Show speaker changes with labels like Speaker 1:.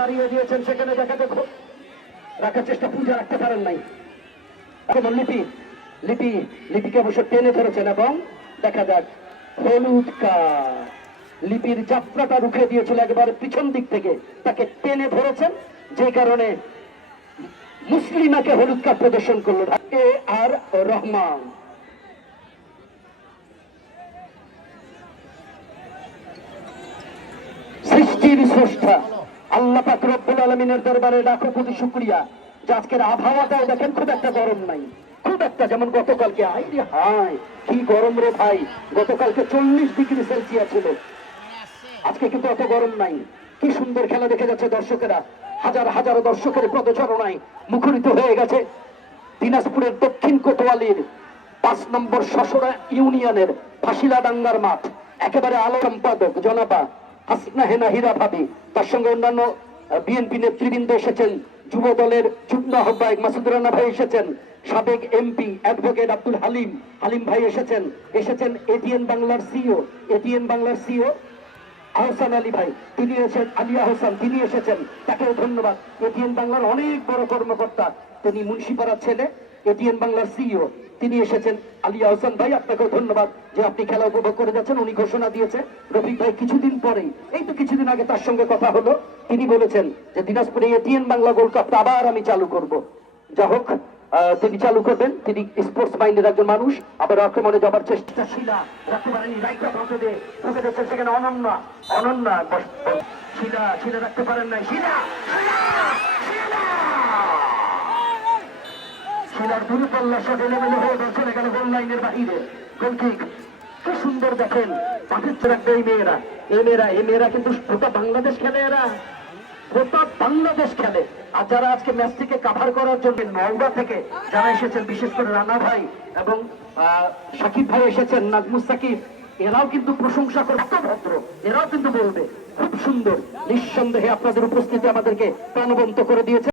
Speaker 1: দাঁড়িয়ে দিয়েছেন, সেখানে দেখা দেখো রাখার চেষ্টা পূজা রাখতে পারেন নাই। এখন লিপি লিপি, লিপিকে অবশ্য টেনে ধরেছেন এবং দেখা যাক, হলুদ কার্ড লিপির যাত্রাটা রুখে দিয়েছিল একেবারে পিছন দিক থেকে। তাকে টেনে ধরেছেন, যে কারণে মুসলিমাকে হলুদ কার্ড প্রদর্শন করল। এ আর রহমান। সৃষ্টির স্রষ্টা। আল্লাহ পাক রব্বুল আলমিনের দরবারে লাখো কোটি শুক্রিয়া যে আজকের আবহাওয়াটাও দেখেন খুব একটা গরম নাই। খুব একটা, যেমন গতকালকে হাই রে হাই কি গরম রে ভাই। গতকালকে চল্লিশ ডিগ্রি সেলসিয়াস ছিল। আজকে কিন্তু অত গরম নাই। কি সুন্দর খেলা দেখে যাচ্ছে দর্শকেরা। হাজার হাজার দর্শকের পদচারণায় মুখরিত হয়ে গেছে দিনাজপুরের দক্ষিণ কোতোয়ালির পাঁচ নম্বর শশরা ইউনিয়নের ফাঁসিলা ডাঙ্গার মাঠ। একেবারে আলো সম্পাদক জনাবা হাসনা হেনা হীরা ভাবি। তার সঙ্গে অন্যান্য বিএনপি নেতৃবৃন্দ এসেছেন। যুব দলের যুগ্ম আহ্বায়ক মাসুদুর রানা ভাই এসেছেন। সাবেক এমপি, অ্যাডভোকেট আব্দুল হালিম হালিম ভাই এসেছেন। এসেছেন এটিএন বাংলার সিও। এটিএন বাংলার সিও আহসান আলী ভাই। তিনি এসেছেন আলিয়া হোসেন তিনি এসেছেন। তাকেও ধন্যবাদ। এটিএন বাংলার অনেক বড় কর্মকর্তা। তিনি মুন্সিপাড়ার ছেলে, এটিএন বাংলার সিইও। তিনি এসেছেন। আলিয়া হোসেন ভাই, আপনাকেও ধন্যবাদ যে আপনি খেলা উপভোগ করে যাচ্ছেন। উনি ঘোষণা দিয়েছে, রফিক ভাই, কিছুদিন পরেই, এই তো কিছুদিন আগে তার সঙ্গে কথা হলো, তিনি বলেছেন যে দিনাজপুরে এটিএন বাংলা গোল্ড কাপটা আবার আমি চালু করব। যা হোক তিনি চালু করবেন। তিনি স্পোর্টস মাইন্ডের একজন মানুষ। আবার আক্রমণে যাবার চেষ্টা শিলা রাখতে পারেনি পৌঁছে দিয়ে। ঢুকে যাচ্ছেন সেখানে অনন্যা। অনন্যা শিলা শিলা রাখতে পারেন না! শিলা! এলোমেলো হয়ে গোল লাইনের বাহিরে। গোল কিক কি সুন্দর দেখেন। রাখবে এই মেয়েরা। মেয়েরা মেয়েরা কিন্তু গোটা বাংলাদেশ খেলে এরা। গোটা বাংলাদেশ খেলে। আর যারা আজকে ম্যাচটিকে কাভার করার জন্য থেকে যারা এসেছেন, বিশেষ করে রানা ভাই এবং সাকিব ভাই এসেছেন, নাজমুস সাকিব, এরাও কিন্তু প্রশংসা করে এত ভদ্র। এরাও কিন্তু বলবে, খুব সুন্দর। নিঃসন্দেহে আপনাদের উপস্থিতি আমাদেরকে প্রাণবন্ত করে দিয়েছে।